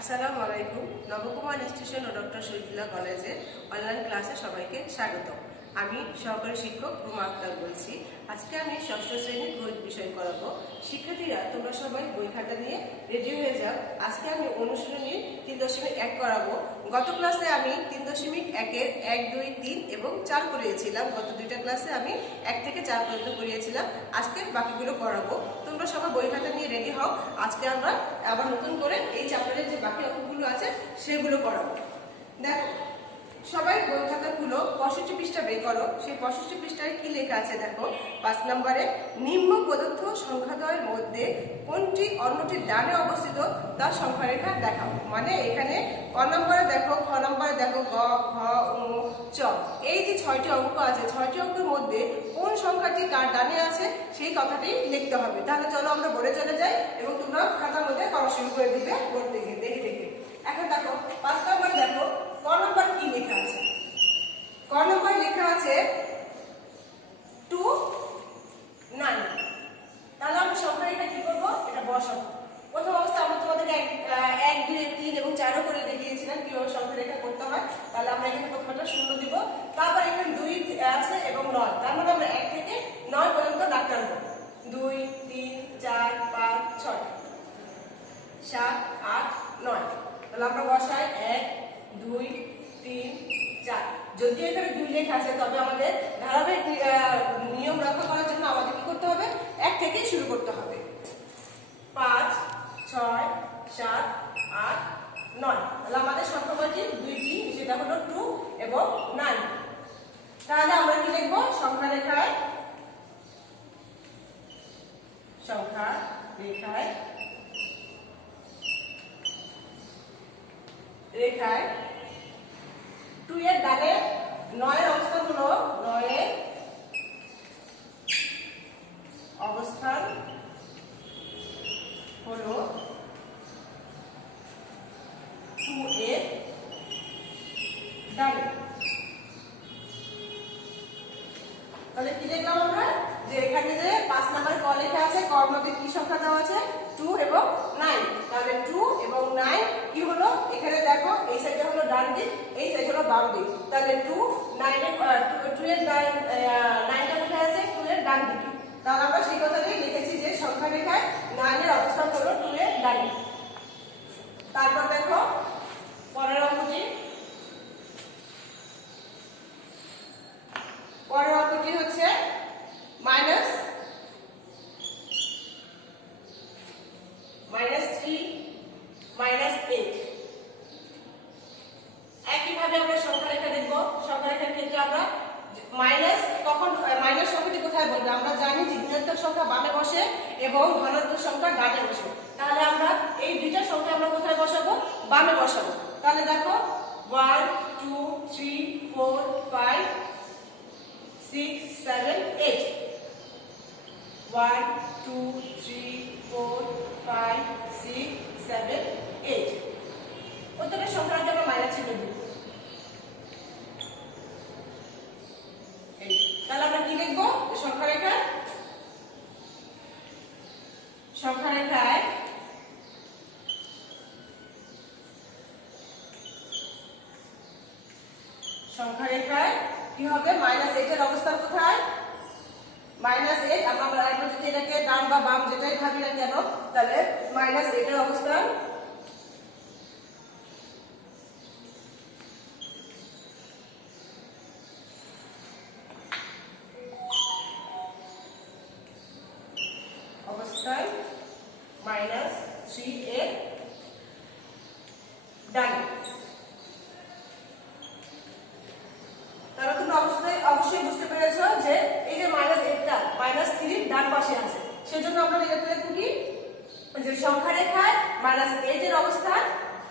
আসসালামু আলাইকুম। নবকুমার ইনস্টিটিউশন ও ডক্টর শহীদুল্লাহ কলেজে অনলাইন ক্লাসে সবাইকে স্বাগত আমি সহকারী শিক্ষক রুমা আক্তার বলছি। আজকে আমি ষষ্ঠ শ্রেণির গণিত বিষয় করাবো। শিক্ষার্থীরা, তোমরা সবাই বই খাতা নিয়ে রেডি হয়ে যাও। আজকে আমি অনুশীলনী তিন দশমিক এক করাবো। গত ক্লাসে আমি তিন দশমিক একের এক, দুই, তিন এবং চার করিয়েছিলাম। গত দুইটা ক্লাসে আমি এক থেকে চার পর্যন্ত করিয়েছিলাম। আজকে বাকিগুলো করাবো তোমরা সবাই বই খাতা নিয়ে রেডি হও। আজকে আমরা আবার নতুন করে এই চ্যাপ্টারের যে বাকি অঙ্কগুলো আছে, সেগুলো পড়াবো। দেখো সবাই বই খাতাগুলো পঁয়ষট্টি পৃষ্ঠা বের করো। সেই পঁয়ষট্টি পৃষ্ঠায় কি লেখা আছে দেখো? পাঁচ নম্বরে, নিম্ন প্রদত্ত সংখ্যাদ্বয়ের মধ্যে কোনটি অন্যটির ডানে অবস্থিত তার সংখ্যা রেখা দেখাও। মানে এখানে ক নম্বরে দেখো, খ নম্বরে দেখো গ, ঘ, উ, চ। এই যে ছয়টি অঙ্ক আছে, ছয়টি অঙ্কের মধ্যে কোন সংখ্যাটি কার ডানে আছে, সেই কথাটি লিখতে হবে। তাহলে চলো আমরা বোর্ডে চলে যাই এবং তোমরা খাতার মধ্যে করা শুরু করে দিবে বোর্ড থেকে দেখে দেখে। এখন দেখো, পাঁচ নম্বর দেখো ক নম্বর কি লেখা আছে ক নম্বর লেখা আছে টু নাইন তাহলে আমরা সংখ্যা রেখা কি করব এটা বসাবো প্রথম অবস্থা আমরা তোমাদেরকে এক আহ, এক দুই তিন এবং চারও করে দেখিয়েছিলাম কীভাবে সংখ্যা রেখা করতে হয় তাহলে আমরা এখানে প্রথমটা শূন্য দিব তারপর এখানে দুই আছে এবং নয় তার মানে আমরা এক থেকে নয় পর্যন্ত দাগ টানবো দুই তিন চার পাঁচ ছয় সাত আট নয় তাহলে আমরা বসাই এক দুই তিন যদিও এখানে দুই লেখা আছে, তবে আমাদের ধারাবাহিক নিয়ম রক্ষা করার জন্য আমাদের কি করতে হবে? এক থেকেই শুরু করতে হবে। পাঁচ, ছয়, সাত, আট, নয়। তাহলে আমাদের সংখ্যাবাজি দুইটি, সেটা হলো টু এবং নাইন তাহলে আমরা কি লিখব? সংখ্যা রেখায় সংখ্যা রেখায় রেখায় টু এর ডানে নয়ের অবস্থান হলো নয়ের অবস্থান হলো টু এর ডানে তাহলে কি দেখলাম আমরা যে এখানে যে পাঁচ নাম্বার ক লেখা আছে কর মধ্যে কি সংখ্যা দেওয়া আছে টু এবং নাইন তাহলে টু এবং নাইন কি হলো এখানে দেখো এই সাইডে হলো ডান দিক এই সাইড হলো বাম দিক তাহলে টু নাইনের টু এর নাইন নাইনটা কোথায় আছে টু এর ডান দিকে তাহলে আমরা সেই কথাটাই লিখেছি যে সংখ্যা রেখায় নাইনের অবস্থান হলো টু এর তারপর দেখো পরের অঙ্কটি পরের অঙ্কটি হচ্ছে minus minus three minus eight একইভাবে আমরা সংখ্যা রেখা দেখব সংখ্যা রেখার ক্ষেত্রে আমরা মাইনাস কখন মাইনাস সংখ্যাটি কোথায় বলব আমরা জানি যে ঋণাত্মক সংখ্যা বামে বসে এবং ধনাত্মক সংখ্যা ডানে বসে তাহলে আমরা এই দুইটা সংখ্যা আমরা কোথায় বসাবো বামে বসাবো তাহলে দেখো one two three four five six, seven, eight. One, two, three, four, five, six, seven, eight. প্রত্যেকটা সংখ্যাকে আমরা মাইনাস চিহ্ন দিব এই। তাহলে আমরা কি লিখব? সংখ্যা রেখা সংখ্যা রেখায় সংখ্যা রেখায় কি হবে? মাইনাস এইটের অবস্থান কোথায়? মাইনাস এইট আমরা যদি এটাকে ডান বা বাম যেটাই ভাবি না কেন, তাহলে মাইনাস এইটের অবস্থান অবস্থান মাইনাস থ্রি এর ডানে তাহলে তোমরা অবশ্যই অবশ্যই বুঝতে পেরেছ যে এই যে মাইনাস এইটটা মাইনাস থ্রির ডান পাশে আছে সেজন্য আমরা লিখতে লিখব কি যে সংখ্যা রেখায় মাইনাস এইট এর অবস্থান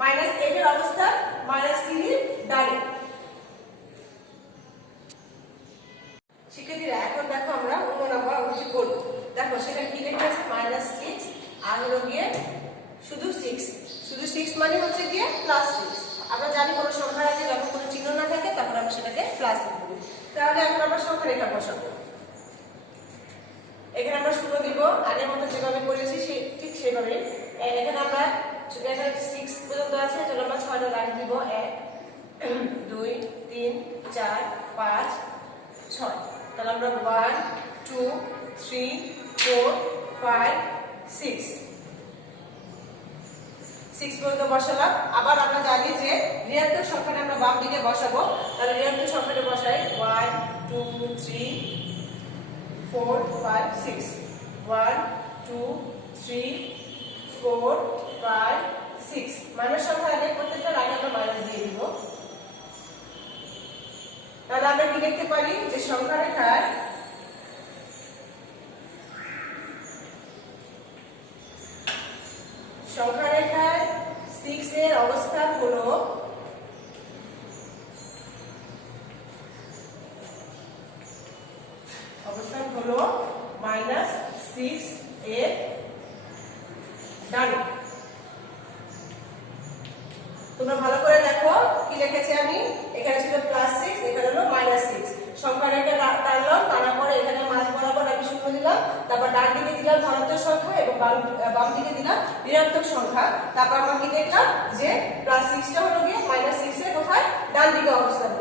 মাইনাস এইট এর অবস্থান মাইনাস থ্রির ডানে শিক্ষার্থীরা এখন দেখো আমরা অন্য নাম্বার অঙ্কটি করব দেখো সেখানে কি লেখা আছে মাইনাস সিক্স আর হলো গিয়ে শুধু সিক্স শুধু সিক্স মানে হচ্ছে গিয়ে প্লাস সিক্স আমরা জানি কোনো সংখ্যার আগে যখন কোনো চিহ্ন না থাকে, তখন আমরা সেটাকে প্লাস লিখব। তাহলে এখন আমরা সংখ্যা রেখা বসাবো। এখানে আমরা শূন্য দিব আগের মতো যেভাবে করেছি সে ঠিক সেভাবে এখানে আমরা এখানে সিক্স পর্যন্ত দুই, তিন, চার, পাঁচ, ছয়। তাহলে আমরা one two three four five six six পর্যন্ত বসালাম। আবার আমরা জানি যে ঋণাত্মক সংখ্যাটা আমরা বাম দিকে বসাবো। তাহলে ঋণাত্মক সংখ্যাটা বসাই one two three four five six one two three four five six minus সংখ্যা আগে প্রত্যেকটা আগে আমরা মাইনাস দিয়ে দিব। তাহলে আমরা কি দেখতে পারি? যে সংখ্যা রেখার সংখ্যা এর অবস্থান হলো? অবস্থান হলো মাইনাস সিক্স এর ডানে তোমরা ভালো করে দেখো কি লিখেছি আমি এখানে ছিল প্লাস সিক্স এখানে হলো মাইনাস সিক্স সংখ্যা রেখে টানলাম টানার পরে এখানে মাঝ বরাবর আমি শূন্য দিলাম তারপর ডান দিকে দিলাম ধনাত্মক সংখ্যা এবং বাম দিকে দিলাম, ঋণাত্মক সংখ্যা। তারপর আমরা কি দেখলাম যে প্লাস সিক্সটা হলো গিয়ে মাইনাস সিক্স এর কোথায়? ডান দিকে অবস্থান।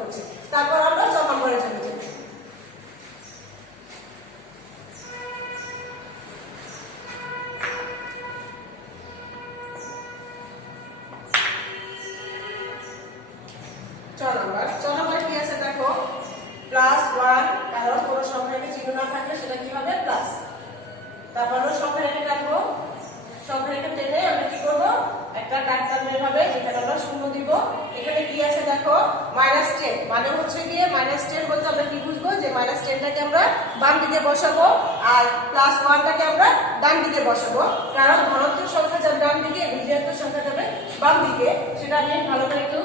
মাইনাস টেন মানে হচ্ছে গিয়ে মাইনাস টেন বলতে আমরা কি বুঝব? যে মাইনাস টেনটাকে আমরা বাম দিকে বসাবো আর প্লাস ওয়ানটাকে আমরা ডান দিকে বসাবো। কারণ ধনাত্মক সংখ্যা যাবে ডান দিকে, ঋণাত্মক সংখ্যা যাবে বাম দিকে। সেটা আমি ভালো করে একটু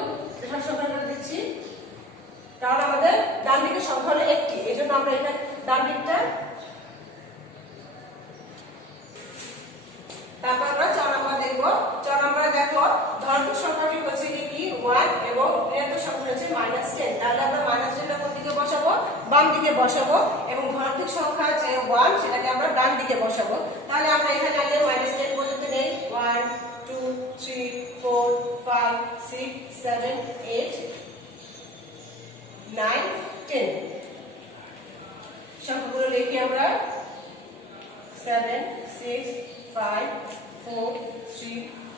করে দিচ্ছি। কারণ আমাদের ডান দিকের সংখ্যা হলো একটি। এই জন্য আমরা এটা ডান দিকটা তারপর আমরা ছ নম্বর দেখব। ছ নম্বরে দেখো ধনাত্মক সংখ্যাটি হচ্ছে কি ওয়ান এবং ঋণাত্মক সংখ্যা হচ্ছে মাইনাস টেন তাহলে আমরা মাইনাস টেনটা কোন দিকে বসাবো? বাম দিকে বসাবো এবং ধনাত্মক সংখ্যা যে ওয়ান সেটাকে আমরা ডান দিকে বসাবো। তাহলে আমরা এখানে আগে মাইনাস টেন পর্যন্ত নেই। One two three four five six seven eight nine ten সংখ্যাগুলো লিখি আমরা। Seven six five four three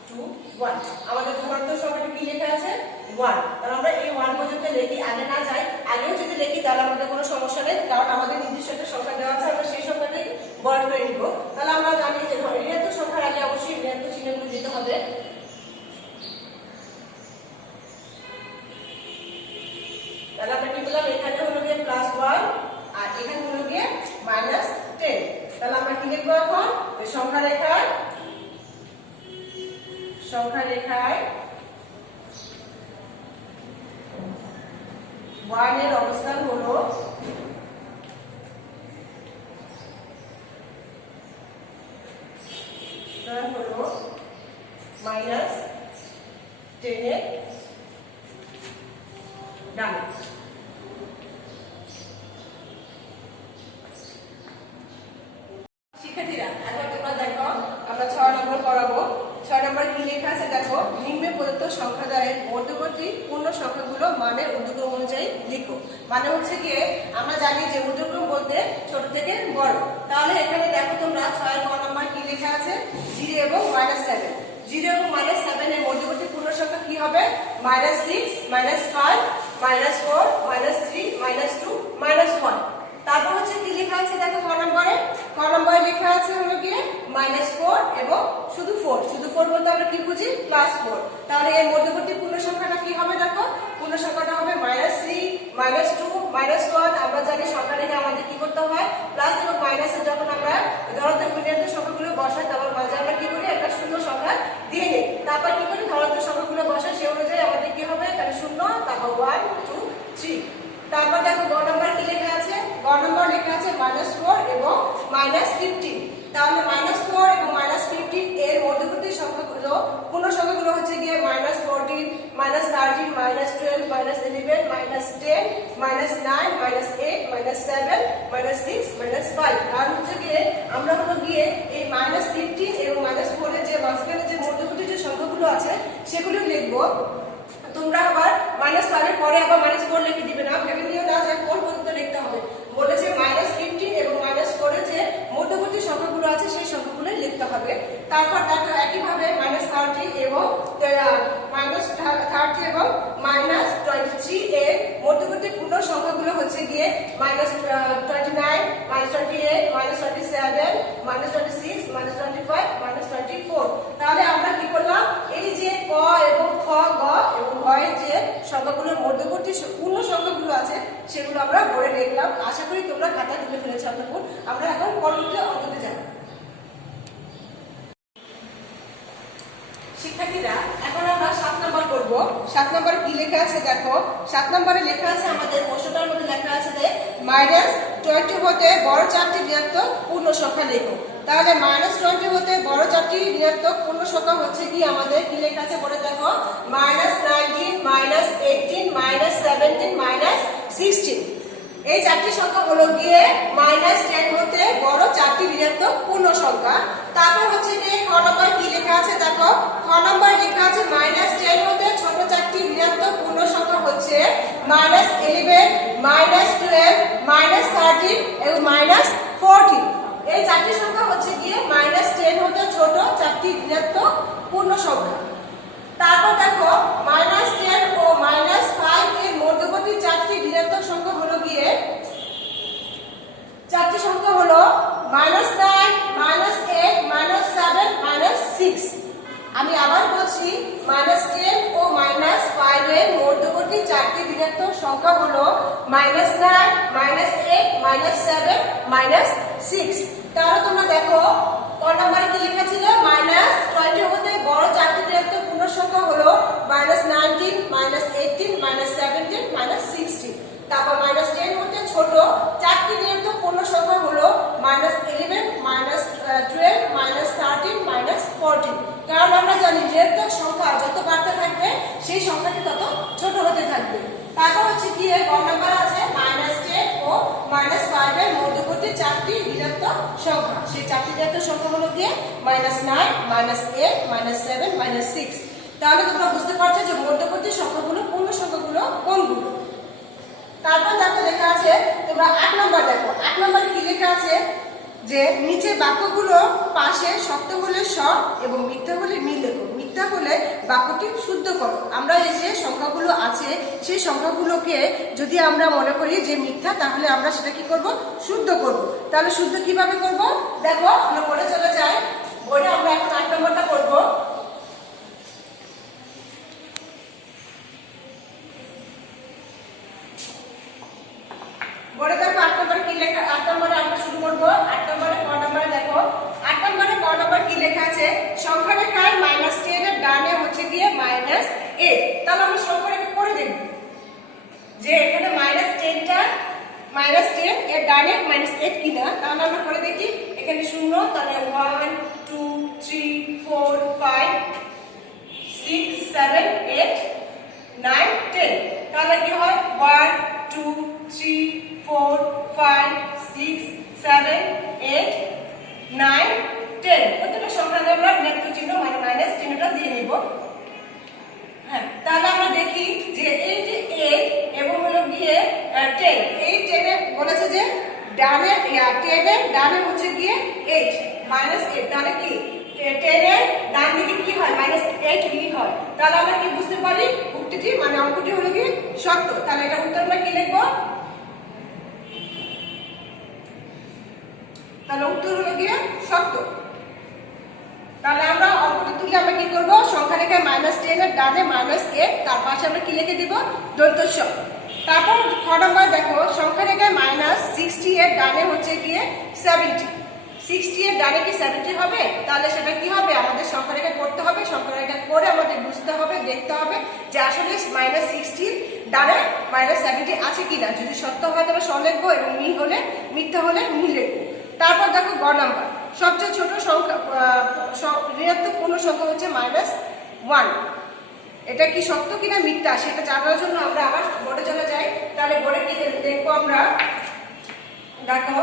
two one আমাদের ধনাত্মক সংখ্যাটা কি লেখা আছে? ওয়ান তাহলে আমরা এই ওয়ান পর্যন্ত লেখি, আগে না যাই, আগেও যদি লেখি তাহলে আমাদের কোনো সমস্যা নেই কারণ আমাদের নির্দিষ্ট একটা সংখ্যা দেওয়া আছে আমরা সেই সংখ্যাটাই বর্ড করে নিব তাহলে আমরা জানি যে ঋণাত্মক সংখ্যার আগে অবশ্যই ঋণাত্মক চিহ্নগুলো দিতে হবে তাহলে আমরা কি বললাম এখানে হলো গিয়ে প্লাস ওয়ান আর এখানে হলো গিয়ে মাইনাস টেন তাহলে আমরা কি লিখব এখন ওই সংখ্যা রেখায় সংখ্যা রেখায় ওয়ানের অবস্থান হলো তার হলো মাইনাস টেনের ডানে শিক্ষার্থীরা এখন তোমরা দেখো আমরা ছয় নম্বর পড়াবো ছয় নম্বর কি লেখা আছে দেখো নিম্নে প্রদত্ত সংখ্যা দ্বারের মধ্যবর্তী পূর্ণ সংখ্যাগুলো মানের ঊর্ধ্বক্রম অনুযায়ী লিখো মানে হচ্ছে গিয়ে আমরা জানি যে ঊর্ধ্বক্রম বলতে ছোট থেকে বড় তাহলে এখানে দেখো তোমরা ছয় ক নম্বর কি লেখা আছে জিরো এবং মাইনাস সেভেন জিরো এবং মাইনাস সেভেন এর মধ্যবর্তী পূর্ণ সংখ্যা কি হবে? Minus six minus five minus four minus three minus two minus one তারপর হচ্ছে কি লেখা আছে দেখো ক নম্বরে? ক নম্বরে লেখা আছে হলো গিয়ে মাইনাস ফোর এবং শুধু ফোর শুধু ফোর বলতে আমরা কি বুঝি? প্লাস ফোর তাহলে এর মধ্যবর্তী পূর্ণ সংখ্যাটা কি হবে দেখো? পূর্ণ সংখ্যাটা হবে minus three minus two minus one আমরা জানি সংখ্যা রেখে আমাদের কি করতে হয়? প্লাস এবং মাইনাসে যখন আমরা ধনাত্মক ঋণাত্মক সংখ্যাগুলো বসাই তারপর মাঝে আমরা কি করি একটা শূন্য সংখ্যা দিয়ে নিই তারপর কি করি ধনাত্মক সংখ্যাগুলো বসাই সে অনুযায়ী আমাদের কি হবে এখানে শূন্য তারপর ওয়ান টু থ্রি তারপর দেখো গ নম্বর কি লেখা আছে? গ নম্বর লেখা আছে মাইনাস ফোর এবং মাইনাস ফিফটিন তাহলে মাইনাস ফোর এবং মাইনাস ফিফটিন এর মধ্যবর্তী সংখ্যাগুলো পূর্ণ সংখ্যাগুলো হচ্ছে গিয়ে minus fourteen minus thirteen minus twelve minus eleven minus ten minus nine minus eight minus seven minus six minus five কারণ হচ্ছে গিয়ে আমরা হলো গিয়ে এই মাইনাস ফিফটিন এবং মাইনাস ফোরের যে মাঝখানে যে মধ্যবর্তী যে সংখ্যাগুলো আছে, সেগুলো লিখব। তোমরা আবার মাইনাস ফাইভের পরে আবার মাইনাস ফোর লিখে দিবে না ভেবে নিও না যে ফোর পর্যন্ত লিখতে হবে। বলেছে মাইনাস ফিফটিন এবং মাইনাস ফোরের যে মধ্যবর্তী সংখ্যাগুলো আছে, সেই সংখ্যাগুলো লিখতে হবে। তারপর দেখো একইভাবে মাইনাস থার্টি এবং মাইনাস থার্টি এবং মাইনাস টোয়েন্টি থ্রি এর মধ্যবর্তী পূর্ণ সংখ্যাগুলো হচ্ছে গিয়ে minus twenty nine minus twenty eight minus twenty seven minus twenty six minus twenty five minus twenty four তাহলে আমরা কি করলাম এই যে ক এবং খ গ এবং ঘয়ের যে সংখ্যাগুলোর মধ্যবর্তী পূর্ণ সংখ্যাগুলো আছে, সেগুলো আমরা পড়ে দেখলাম। আশা করি তোমরা খাতায় তুলে ফেলেছো এতক্ষণ আমরা এখন পরবর্তী অঙ্কতে যাব। শিক্ষার্থীরা, এখন আমরা সাত নম্বর করব সাত নম্বরে কি লেখা আছে দেখো? সাত নম্বরে লেখা আছে আমাদের প্রশ্নটার মধ্যে লেখা আছে যে মাইনাস টোয়েন্টি বড় চারটি পূর্ণ সংখ্যা লেখো। তাহলে মাইনাস টোয়েন্টি বড় চারটি পূর্ণ সংখ্যা হচ্ছে কি আমাদের? কি লেখা আছে বলে দেখো minus nineteen minus eighteen minus seventeen minus sixteen এই চারটি সংখ্যা হলো গিয়ে মাইনাস টেন হতে বড় চারটি ঋণাত্মক পূর্ণ সংখ্যা। তারপর হচ্ছে গিয়ে খ নম্বর কি লেখা আছে দেখো? খ নম্বর লেখা আছে মাইনাস টেন হতে ছোট চারটি ঋণাত্মক পূর্ণ সংখ্যা হচ্ছে minus eleven minus twelve minus thirteen এবং মাইনাস ফোরটিন এই চারটি সংখ্যা হচ্ছে গিয়ে মাইনাস টেন হতে ছোট চারটি ঋণাত্মক পূর্ণ সংখ্যা। তারপর দেখো সিক্স তাহলে তোমরা দেখো ক নম্বরে কি লেখা ছিল? মাইনাস হতে বড় চারটি ঋণাত্মক পূর্ণ সংখ্যা হলো minus nineteen, minus eighteen minus seventeen, minus sixteen. তারপর মাইনাস টেন ছোট চারটি ঋণাত্মক পূর্ণ সংখ্যা হলো minus eleven, minus twelve, minus thirteen, minus fourteen. কারণ আমরা জানি ঋণাত্মক সংখ্যা যত বাড়তে থাকবে, সেই সংখ্যাটি তত ছোট হতে থাকবে। তারপর হচ্ছে কি গ নাম্বার আছে? মাইনাস টেন ও মাইনাস ফাইভ এর মধ্যবর্তী চারটি ঋণাত্মক সংখ্যা। সেই চারটি ঋণাত্মক সংখ্যা হলো minus nine minus eight minus seven minus six তাহলে তোমরা বুঝতে পারছ যে মধ্যবর্তী সংখ্যাগুলো পূর্ণ সংখ্যাগুলো কোনগুলো? তারপর দেখো লেখা আছে, তোমরা আট নম্বর দেখো। আট নম্বর কি লেখা আছে? যে নিচে বাক্যগুলো পাশে সত্য হলে স এবং মিথ্যা হলে মিল লেখো। মিথ্যা হলে বাক্যটি শুদ্ধ করো। আমরা এই যে সংখ্যাগুলো আছে, সেই সংখ্যাগুলোকে যদি আমরা মনে করি যে মিথ্যা, তাহলে আমরা সেটা কি করব? শুদ্ধ করব। তাহলে শুদ্ধ কীভাবে করব? দেখো, আমরা পড়ে চলে যাই। বইটা আমরা এখন আট নম্বরটা করব বলে আট নম্বরে কি লেখা আট নম্বরে আমরা শুরু করব। আট নম্বরে, ক নম্বরে দেখো। ক নম্বর কি লেখা আছে? সংখ্যা রেখায় মাইনাস টেন এর ডানে হচ্ছে গিয়ে মাইনাস এইট তাহলে আমরা সংখ্যা রেখা করে দেখব। যে এখানে মাইনাস টেনটা মাইনাস টেন এর ডানে মাইনাস এইট কিনা, তাহলে আমরা করে দেখি। এখানে শূন্য, তাহলে one two three four five six seven eight nine ten তাহলে কি হয়? One two three four five six seven eight nine ten প্রত্যেকটা সংখ্যাকে আমরা নেত্র চিহ্ন মানে মাইনাস চিহ্নটা দিয়ে নিব। হ্যাঁ তাহলে আমরা দেখি যে এই যে এইট এবং হলো গিয়ে টেন এই টেনে বলেছে যে ডানে টেনের ডানে হচ্ছে গিয়ে এইট মাইনাস এইট তাহলে কি? টেনের ডান দিকে কি হয়? মাইনাস এইট কি হয়। তাহলে আমরা কি বুঝতে পারি? উক্তিটি মানে অঙ্কটি হলো কি? সত্য। তাহলে এটা উত্তর আমরা কি লিখব? তাহলে উত্তর হলো গিয়ে সত্য। তাহলে আমরা অঙ্কটা তুলে আমরা কি করব? সংখ্যা রেখায় মাইনাস টেন এর ডানে মাইনাস এইট তার পাশে আমরা কি লিখে দিব? দৈত্য তারপর খ নম্বর দেখো, সংখ্যা রেখায় মাইনাস সিক্সটি এর ডানে হচ্ছে গিয়ে সেভেন্টি সিক্সটি এর ডানে কি সেভেন্টি হবে? তাহলে সেটা কি হবে? আমাদের সংখ্যা রেখা করতে হবে। সংখ্যা রেখা করে আমাদের বুঝতে হবে, দেখতে হবে যে আসলে মাইনাস সিক্সটির ডানে মাইনাস সেভেন্টি আছে কি না যদি সত্য হয় তাহলে স লিখব এবং মিল হলে মিথ্যা হলে মিল তারপর দেখো গ নাম্বার। সবচেয়ে ছোট সংখ্যা ঋণাত্মক পূর্ণ সংখ্যা হচ্ছে মাইনাস ওয়ান এটা কি সত্য কিনা মিথ্যা? সেটা জানার জন্য আমরা আবার বোর্ডে চলে যাই। তাহলে বোর্ডে কি দেখব আমরা। দেখো।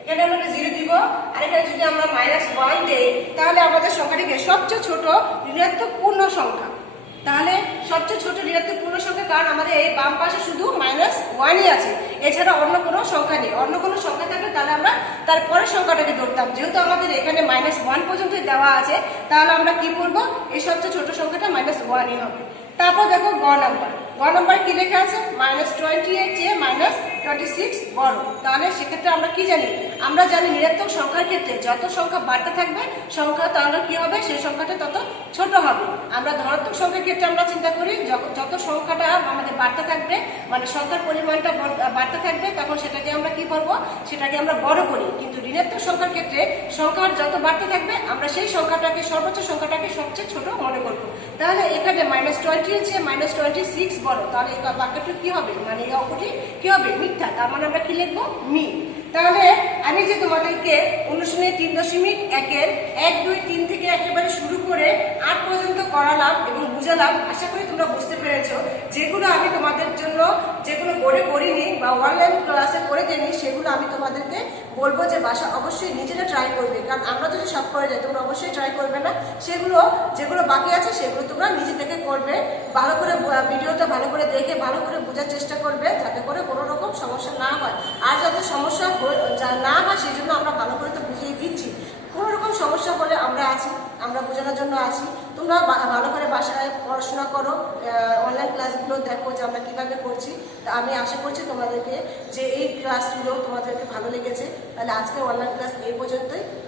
এখানে আমরা জিরো দিব। আর এখানে যদি আমরা মাইনাস ওয়ান দেই, তাহলে আমাদের সংখ্যাটিকে সবচেয়ে ছোট ঋণাত্মক পূর্ণ সংখ্যা। তাহলে সবচেয়ে ছোট ঋণাত্মক পূর্ণ সংখ্যা, কারণ আমাদের এই বাম পাশে শুধু মাইনাস ওয়ানই আছে। এছাড়া অন্য কোনো সংখ্যা নেই। অন্য কোনো সংখ্যা থাকলে তাহলে আমরা তার পরের সংখ্যাটাকে ধরতাম। যেহেতু আমাদের এখানে মাইনাস ওয়ান পর্যন্ত দেওয়া আছে, তাহলে আমরা কি করব এই সবচেয়ে ছোট সংখ্যাটা মাইনাস ওয়ানই হবে। তারপর দেখো গ নাম্বার গ নাম্বার কি লেখা আছে? মাইনাস টোয়েন্টি এর চেয়ে মাইনাস টোয়েন্টি সিক্স বড়। তাহলে সেক্ষেত্রে আমরা কি জানি? আমরা জানি ঋণাত্মক সংখ্যার ক্ষেত্রে যত সংখ্যা বাড়তে থাকবে, সংখ্যা তাহলে কি হবে? সেই সংখ্যাটা তত ছোট হবে। আমরা ধনাত্মক সংখ্যার ক্ষেত্রে আমরা চিন্তা করি যত সংখ্যাটা আমাদের বাড়তে থাকবে মানে সংখ্যার পরিমাণটা বাড়তে থাকবে, তখন সেটাকে আমরা কি করব সেটাকে আমরা বড় করি। কিন্তু ঋণাত্মক সংখ্যার ক্ষেত্রে সংখ্যার যত বাড়তে থাকবে, আমরা সেই সংখ্যাটাকে, সর্বোচ্চ সংখ্যাটাকে সবচেয়ে ছোট মনে করব। তাহলে এখানে মাইনাস টোয়েন্টি চেয়ে মাইনাস টোয়েন্টি সিক্স বড়। তাহলে এই বাক্যটি কি হবে? মানে এই অঙ্কটি কি হবে? মিথ্যা। তার মানে আমরা কি লিখব? মি তাহলে আমি যে তোমাদেরকে অনুষ্ঠানের তিন দশমিক একের এক, দুই, তিন থেকে একেবারে শুরু করে আট পর্যন্ত করালাম এবং বুঝালাম, আশা করি তোমরা বুঝতে পেরেছ, যেগুলো আমি তোমাদের জন্য যেগুলো করে করিনি বা অনলাইন ক্লাসে করে দিইনি, সেগুলো আমি তোমাদেরকে বলব যে বাসা অবশ্যই নিজেরা ট্রাই করবে, কারণ আমরা যদি সব করে যাই, তোমরা অবশ্যই ট্রাই করবে না। সেগুলো, যেগুলো বাকি আছে, সেগুলো তোমরা নিজে থেকে করবে। ভালো করে ভিডিওটা ভালো করে দেখে, ভালো করে বোঝার চেষ্টা করবে, যাতে করে কোনো রকম সমস্যা না হয়। আর যাতে সমস্যা যা না হয়, সেই জন্য আমরা ভালো করে তো বুঝিয়ে দিচ্ছি। কোনো রকম সমস্যা হলে আমরা আছি, আমরা বোঝানোর জন্য আছি। তোমরা ভালো করে বাসায় পড়াশোনা করো অনলাইন ক্লাসগুলো দেখো যে আমরা কীভাবে করছি। তা আমি আশা করছি তোমাদেরকে যে এই ক্লাসগুলো তোমাদেরকে ভালো লেগেছে। তাহলে আজকে অনলাইন ক্লাস এই পর্যন্তই।